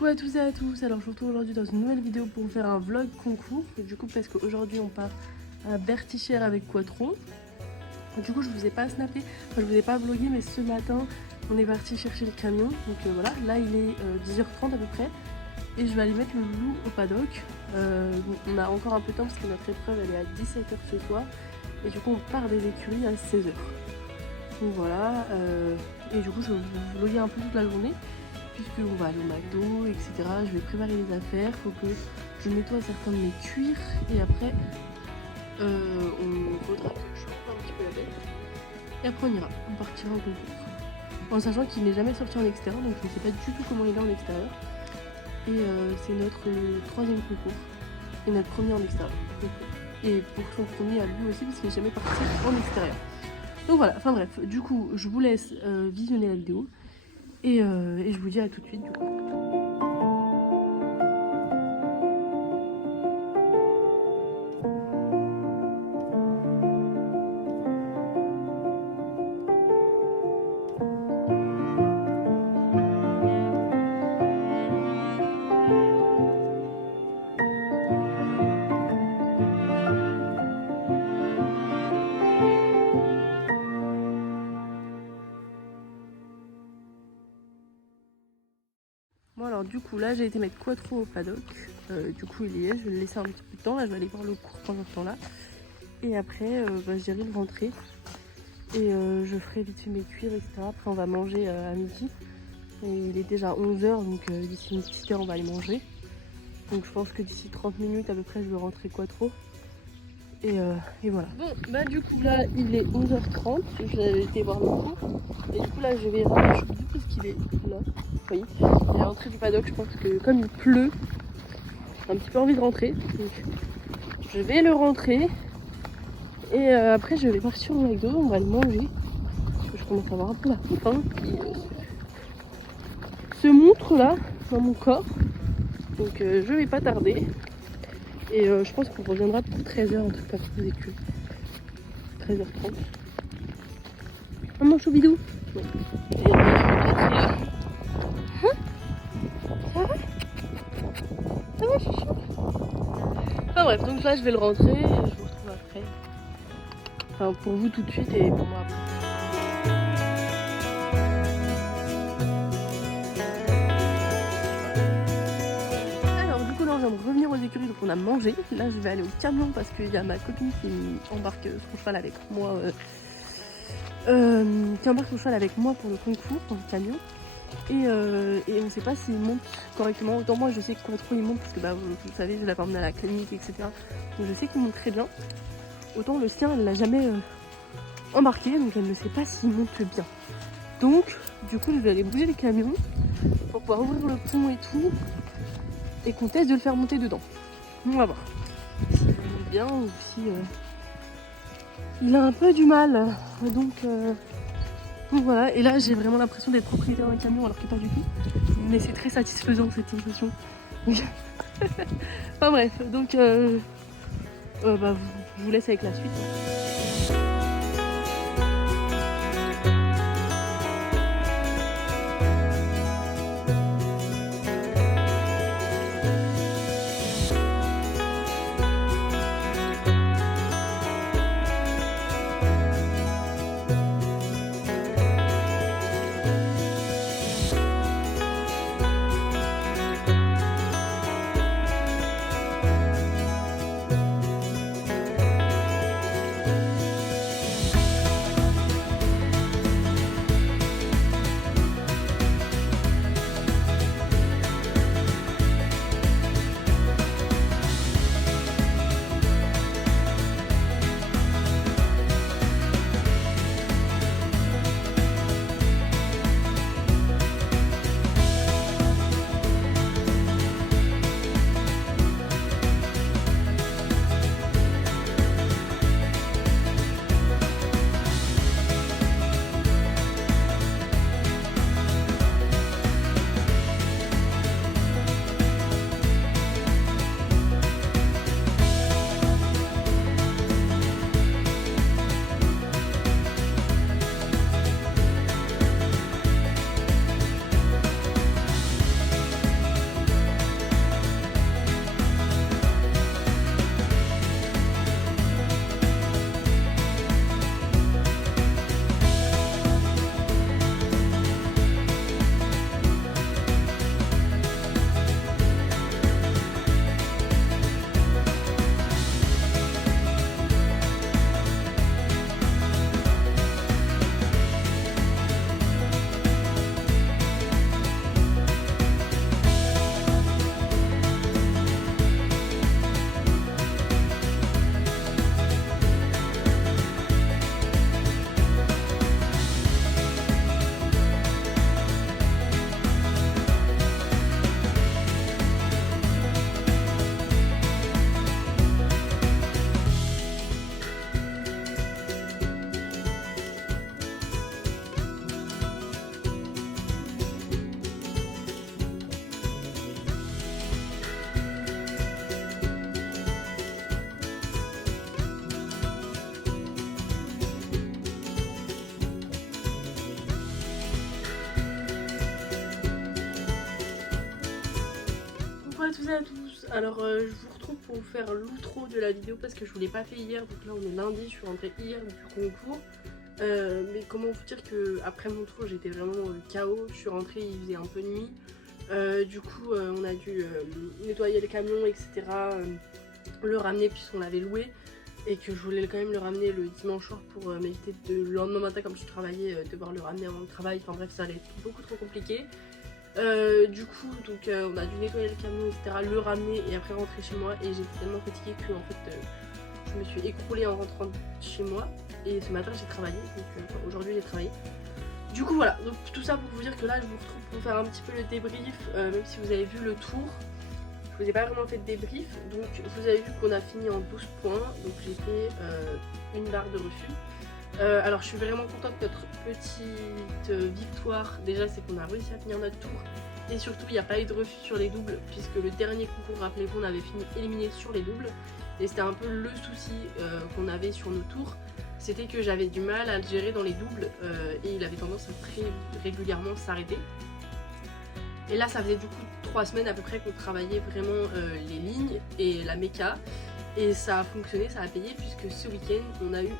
Coucou à tous et à tous, alors je vous retrouve aujourd'hui dans une nouvelle vidéo pour faire un vlog concours. Du coup parce qu'aujourd'hui on part à Bertichères avec Quattro. Du coup je vous ai pas snappé, enfin je vous ai pas vlogué, mais ce matin on est parti chercher le camion. Donc voilà, là il est 10h30 à peu près. Et je vais aller mettre le loup au paddock. On a encore un peu de temps parce que notre épreuve elle est à 17h ce soir. Et du coup on part des écuries à 16h. Donc voilà, et du coup je vais vous vlogger un peu toute la journée. Puisqu'on va aller au McDo, etc. Je vais préparer les affaires, il faut que je nettoie certains de mes cuirs et après on faudra que je coupe un petit peu la bête. Et après on ira, on partira au concours. En sachant qu'il n'est jamais sorti en extérieur, donc je ne sais pas du tout comment il est en extérieur. Et c'est notre troisième concours et notre premier en extérieur. Et pour son premier à lui aussi, parce qu'il n'est jamais parti en extérieur. Donc voilà, enfin bref, du coup je vous laisse visionner la vidéo. Et je vous dis à tout de suite du coup. Bon alors du coup là j'ai été mettre Quattro au paddock, du coup il y est, je vais le laisser un petit peu de temps, là je vais aller voir le cours pendant ce temps là. Et après j'irai le rentrer et je ferai vite fait mes cuirs etc. Après on va manger à midi, et il est déjà 11h donc d'ici une petite heure on va aller manger. Donc je pense que d'ici 30 minutes à peu près je vais rentrer Quattro. Et voilà. Bon bah du coup là il est 11h30, j'ai été voir le cours. Et du coup là je vais rentrer parce qu'il est là. Oui, il est à l'entrée du paddock, je pense que comme il pleut, j'ai un petit peu envie de rentrer. Donc je vais le rentrer. Et après je vais partir au McDo, on va le manger. Parce que je commence à avoir un peu la faim qui se montre là dans mon corps. Donc je vais pas tarder. Et je pense qu'on reviendra pour 13h, un truc comme ça, aux écuries. 13h30. Oh mon choubidou. Bon. Et on va la rencontrer. Ça va? Ça va chouchou? Enfin bref, donc là je vais le rentrer et je vous retrouve après. Enfin pour vous tout de suite et pour moi après. Alors du coup là on vient de revenir aux écuries, donc on a mangé. Là je vais aller au camion parce qu'il y a ma copine qui embarque son cheval avec moi. Qui embarque son cheval avec moi pour le concours dans le camion. Et on ne sait pas s'il monte correctement. Autant moi je sais que Quattro il monte parce que bah, vous savez je l'avais emmené à la clinique etc. Donc je sais qu'il monte très bien. Autant le sien elle l'a jamais embarqué, donc elle ne sait pas s'il monte bien. Donc du coup je vais aller bouger les camions pour pouvoir ouvrir le pont et tout. Et qu'on teste de le faire monter dedans. On va voir s'il monte bien ou si il a un peu du mal. Donc voilà, et là j'ai vraiment l'impression d'être propriétaire d'un camion alors que pas du tout. Mais c'est très satisfaisant cette sensation. Enfin bref, donc bah, je vous laisse avec la suite. à tous et à tous. Alors je vous retrouve pour vous faire l'outro de la vidéo parce que je vous l'ai pas fait hier. Donc là on est lundi, je suis rentrée hier du concours. Mais comment vous dire que après mon tour j'étais vraiment KO. Je suis rentrée, il faisait un peu nuit. Du coup on a dû nettoyer le camion, etc. Le ramener puisqu'on l'avait loué. Et que je voulais quand même le ramener le dimanche soir pour m'éviter de le lendemain matin comme je travaillais devoir le ramener avant le travail. Enfin bref, ça allait être beaucoup trop compliqué. Du coup donc on a dû nettoyer le camion, etc., le ramener et après rentrer chez moi. Et j'étais tellement fatiguée que en fait je me suis écroulée en rentrant chez moi. Et ce matin j'ai travaillé, donc enfin, aujourd'hui j'ai travaillé. Du coup voilà, donc tout ça pour vous dire que là je vous retrouve pour faire un petit peu le débrief, même si vous avez vu le tour. Je vous ai pas vraiment fait de débrief, donc vous avez vu qu'on a fini en 12 points, donc j'ai fait une barre de refus. Alors je suis vraiment contente de notre petite victoire. Déjà c'est qu'on a réussi à finir notre tour et surtout il n'y a pas eu de refus sur les doubles puisque le dernier concours, rappelez-vous, on avait fini éliminé sur les doubles et c'était un peu le souci qu'on avait sur nos tours. C'était que j'avais du mal à le gérer dans les doubles et il avait tendance à très régulièrement s'arrêter. Et là ça faisait du coup 3 semaines à peu près qu'on travaillait vraiment les lignes et la méca. Et ça a fonctionné, ça a payé puisque ce week-end on a eu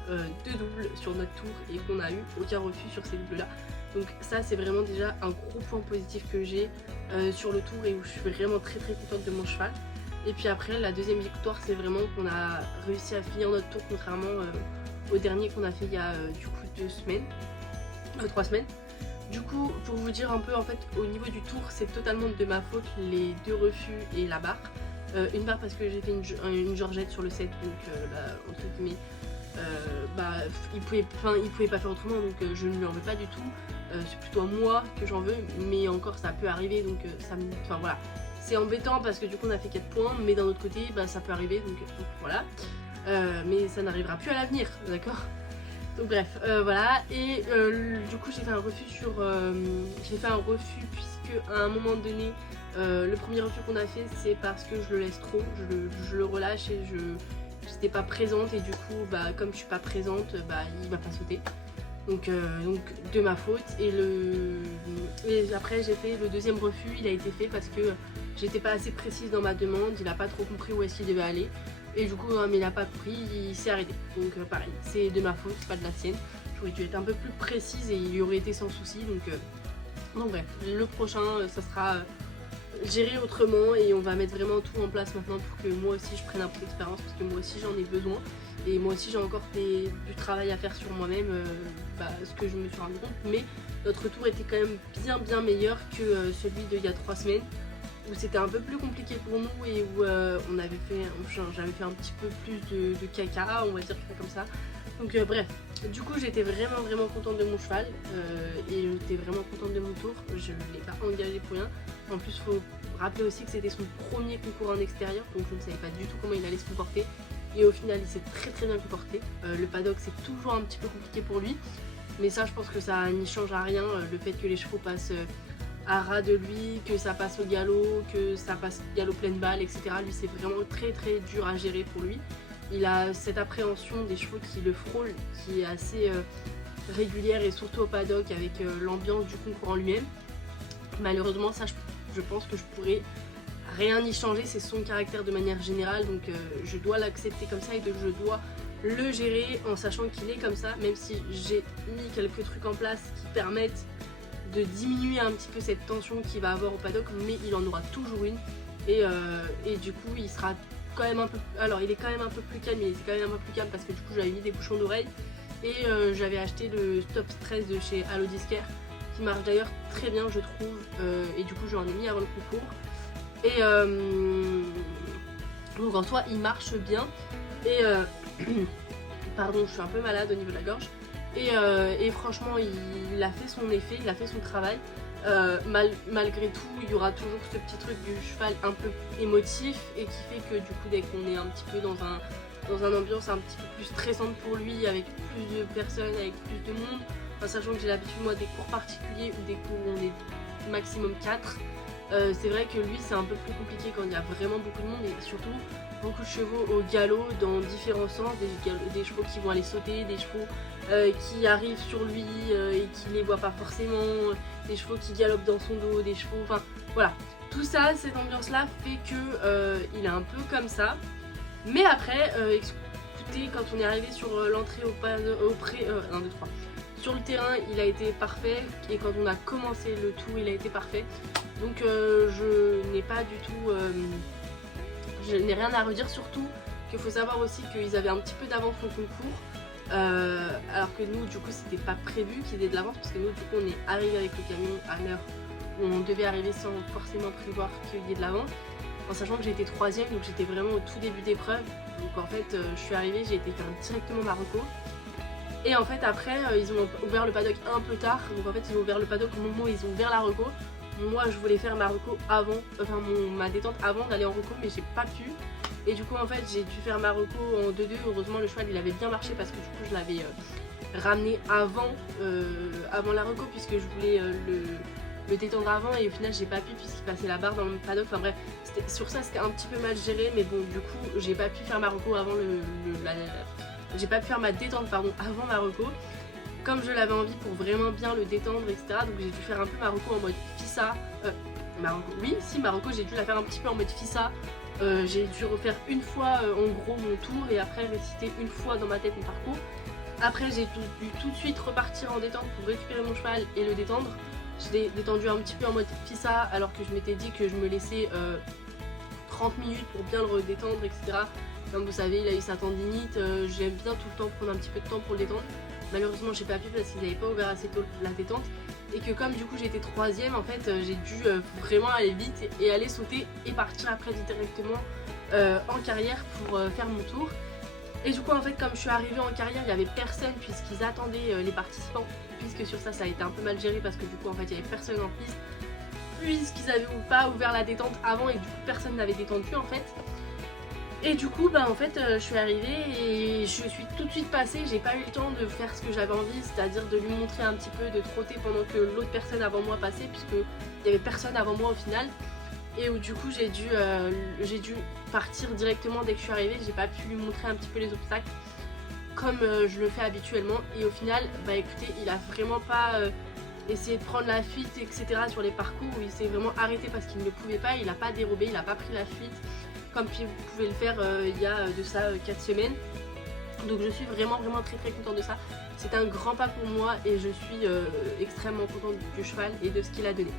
2 doubles sur notre tour et qu'on a eu aucun refus sur ces doubles là. Donc ça c'est vraiment déjà un gros point positif que j'ai sur le tour et où je suis vraiment très contente de mon cheval. Et puis après la deuxième victoire c'est vraiment qu'on a réussi à finir notre tour contrairement au dernier qu'on a fait il y a du coup 3 semaines. Du coup, pour vous dire un peu, en fait, au niveau du tour, c'est totalement de ma faute, les 2 refus et la barre. Une barre parce que j'ai fait une Georgette sur le set, donc là, entre guillemets, il pouvait pas faire autrement, donc je ne lui en veux pas du tout. C'est plutôt à moi que j'en veux, mais encore ça peut arriver, donc enfin voilà. C'est embêtant parce que du coup on a fait 4 points, mais d'un autre côté, ça peut arriver, donc voilà. Mais ça n'arrivera plus à l'avenir, d'accord ? Donc bref, voilà, et du coup j'ai fait un refus puisque à un moment donné, le premier refus qu'on a fait c'est parce que je le laisse trop, je le relâche et je n'étais pas présente et du coup comme je suis pas présente, il va pas sauter. Donc de ma faute et après j'ai fait le deuxième refus, il a été fait parce que j'étais pas assez précise dans ma demande, il a pas trop compris où est-ce qu'il devait aller. Et du coup, mais il n'a pas compris, il s'est arrêté. Donc pareil, c'est de ma faute, c'est pas de la sienne. J'aurais dû être un peu plus précise et il y aurait été sans souci. Donc bref, le prochain, ça sera géré autrement et on va mettre vraiment tout en place maintenant pour que moi aussi je prenne un peu d'expérience parce que moi aussi j'en ai besoin. Et moi aussi j'ai encore du travail à faire sur moi-même, ce que je me suis rendu compte. Mais notre tour était quand même bien meilleur que celui d'il y a 3 semaines. Où c'était un peu plus compliqué pour nous et où j'avais fait un petit peu plus de caca, on va dire ça comme ça. Donc bref, du coup j'étais vraiment contente de mon cheval et j'étais vraiment contente de mon tour. Je ne l'ai pas engagé pour rien. En plus il faut rappeler aussi que c'était son premier concours en extérieur, donc je ne savais pas du tout comment il allait se comporter. Et au final il s'est très bien comporté. Le paddock c'est toujours un petit peu compliqué pour lui, mais ça je pense que ça n'y change à rien, le fait que les chevaux passent à ras de lui, que ça passe au galop, que ça passe galop pleine balle, etc. Lui c'est vraiment très dur à gérer pour lui. Il a cette appréhension des chevaux qui le frôlent, qui est assez régulière et surtout au paddock avec l'ambiance du concours en lui-même. Malheureusement ça je pense que je pourrais rien y changer, c'est son caractère de manière générale, donc je dois l'accepter comme ça et je dois le gérer en sachant qu'il est comme ça, même si j'ai mis quelques trucs en place qui permettent de diminuer un petit peu cette tension qu'il va avoir au paddock, mais il en aura toujours une et du coup il sera quand même un peu, alors il est quand même un peu plus calme, il est quand même un peu plus calme parce que du coup j'avais mis des bouchons d'oreille et j'avais acheté le Stop Stress de chez Allo Disquaire qui marche d'ailleurs très bien je trouve, et du coup j'en ai mis avant le concours et donc en soi il marche bien et pardon, je suis un peu malade au niveau de la gorge. Et franchement il a fait son effet, il a fait son travail. Malgré tout il y aura toujours ce petit truc du cheval un peu émotif et qui fait que du coup dès qu'on est un petit peu dans une ambiance un petit peu plus stressante pour lui, avec plus de personnes, avec plus de monde, sachant que j'ai l'habitude moi des cours particuliers ou des cours où on est maximum 4, c'est vrai que lui c'est un peu plus compliqué quand il y a vraiment beaucoup de monde et surtout beaucoup de chevaux au galop dans différents sens, des chevaux qui vont aller sauter, des chevaux qui arrivent sur lui et qui ne les voit pas forcément, des chevaux qui galopent dans son dos, des chevaux, enfin voilà. tout ça, cette ambiance-là fait que il est un peu comme ça. Mais après, écoutez, quand on est arrivé sur l'entrée sur le terrain, il a été parfait. Et quand on a commencé le tour, il a été parfait. Donc je n'ai pas du tout... je n'ai rien à redire, surtout qu'il faut savoir aussi qu'ils avaient un petit peu d'avance au concours. Alors que nous, du coup, c'était pas prévu qu'ils aient de l'avance, parce que nous, du coup, on est arrivé avec le camion à l'heure où on devait arriver sans forcément prévoir qu'il y ait de l'avance. En sachant que j'étais 3ème, donc j'étais vraiment au tout début d'épreuve. Donc en fait, je suis arrivée, j'ai été faire directement ma reco. Et en fait, après, ils ont ouvert le paddock un peu tard. Donc en fait, ils ont ouvert le paddock au moment où ils ont ouvert la reco. Moi, je voulais faire ma reco avant, enfin ma détente avant d'aller en reco, mais j'ai pas pu. Et du coup, en fait, j'ai dû faire ma reco en 2-2. Heureusement, le cheval, il avait bien marché parce que du coup, je l'avais ramené avant la reco, puisque je voulais le détendre avant, et au final j'ai pas pu puisqu'il passait la barre dans le paddock. Enfin bref, sur ça c'était un petit peu mal géré, mais bon, du coup j'ai pas pu faire ma reco avant j'ai pas pu faire ma détente pardon avant ma reco comme je l'avais envie pour vraiment bien le détendre, etc. Donc j'ai dû faire un peu ma reco en mode fissa. Ma reco j'ai dû la faire un petit peu en mode fissa. J'ai dû refaire une fois en gros mon tour et après réciter une fois dans ma tête mon parcours. Après j'ai dû tout de suite repartir en détente pour récupérer mon cheval et le détendre. Je l'ai détendu un petit peu en mode fissa alors que je m'étais dit que je me laissais 30 minutes pour bien le redétendre, etc. Comme vous savez, il a eu sa tendinite, j'aime bien tout le temps prendre un petit peu de temps pour le détendre. Malheureusement j'ai pas pu parce qu'ils n'avaient pas ouvert assez tôt la détente. Et que comme du coup j'étais 3ème, en fait j'ai dû vraiment aller vite et aller sauter et partir après directement en carrière pour faire mon tour. Et du coup en fait comme je suis arrivée en carrière, il n'y avait personne puisqu'ils attendaient les participants. Puisque sur ça a été un peu mal géré parce que du coup en fait il n'y avait personne en piste. Puisqu'ils avaient pas ouvert la détente avant et du coup personne n'avait détendu en fait. Et du coup en fait je suis arrivée et je suis tout de suite passée, j'ai pas eu le temps de faire ce que j'avais envie, c'est-à-dire de lui montrer un petit peu, de trotter pendant que l'autre personne avant moi passait, puisque il y avait personne avant moi au final. Et où du coup j'ai dû partir directement dès que je suis arrivée, j'ai pas pu lui montrer un petit peu les obstacles comme je le fais habituellement. Et au final, écoutez, il a vraiment pas essayé de prendre la fuite, etc. sur les parcours où il s'est vraiment arrêté parce qu'il ne pouvait pas, il a pas dérobé, il a pas pris la fuite comme vous pouvez le faire il y a de ça 4 semaines. Donc je suis vraiment très contente de ça. C'est un grand pas pour moi et je suis extrêmement contente du cheval et de ce qu'il a donné.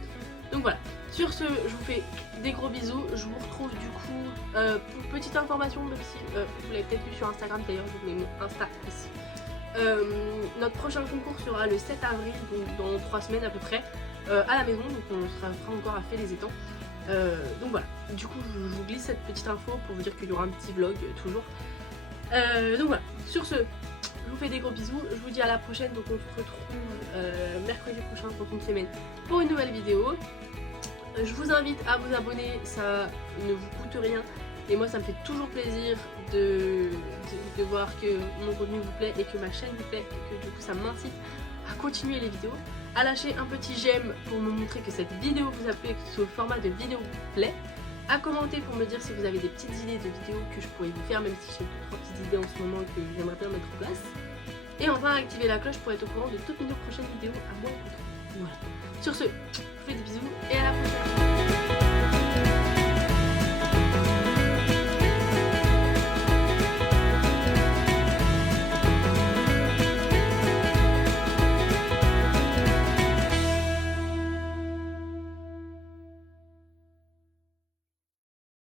Donc voilà, sur ce, je vous fais des gros bisous. Je vous retrouve du coup pour petite information, même si vous l'avez peut-être vu sur Instagram d'ailleurs, je vous mets mon Insta ici. Notre prochain concours sera le 7 avril, donc dans 3 semaines à peu près, à la maison, donc on sera encore à fait les étangs. Donc voilà, du coup je vous glisse cette petite info pour vous dire qu'il y aura un petit vlog toujours. Donc voilà, sur ce, je vous fais des gros bisous, je vous dis à la prochaine, donc on se retrouve mercredi prochain pour une semaine pour une nouvelle vidéo. Je vous invite à vous abonner, ça ne vous coûte rien et moi ça me fait toujours plaisir de voir que mon contenu vous plaît et que ma chaîne vous plaît et que du coup ça m'incite à continuer les vidéos, à lâcher un petit j'aime pour me montrer que cette vidéo vous a plu et que ce format de vidéo vous plaît, à commenter pour me dire si vous avez des petites idées de vidéos que je pourrais vous faire, même si j'ai 2-3 petites idées en ce moment que j'aimerais bien mettre en place, et enfin activer la cloche pour être au courant de toutes mes prochaines vidéos à moi. Voilà. Sur ce, je vous fais des bisous et à la prochaine.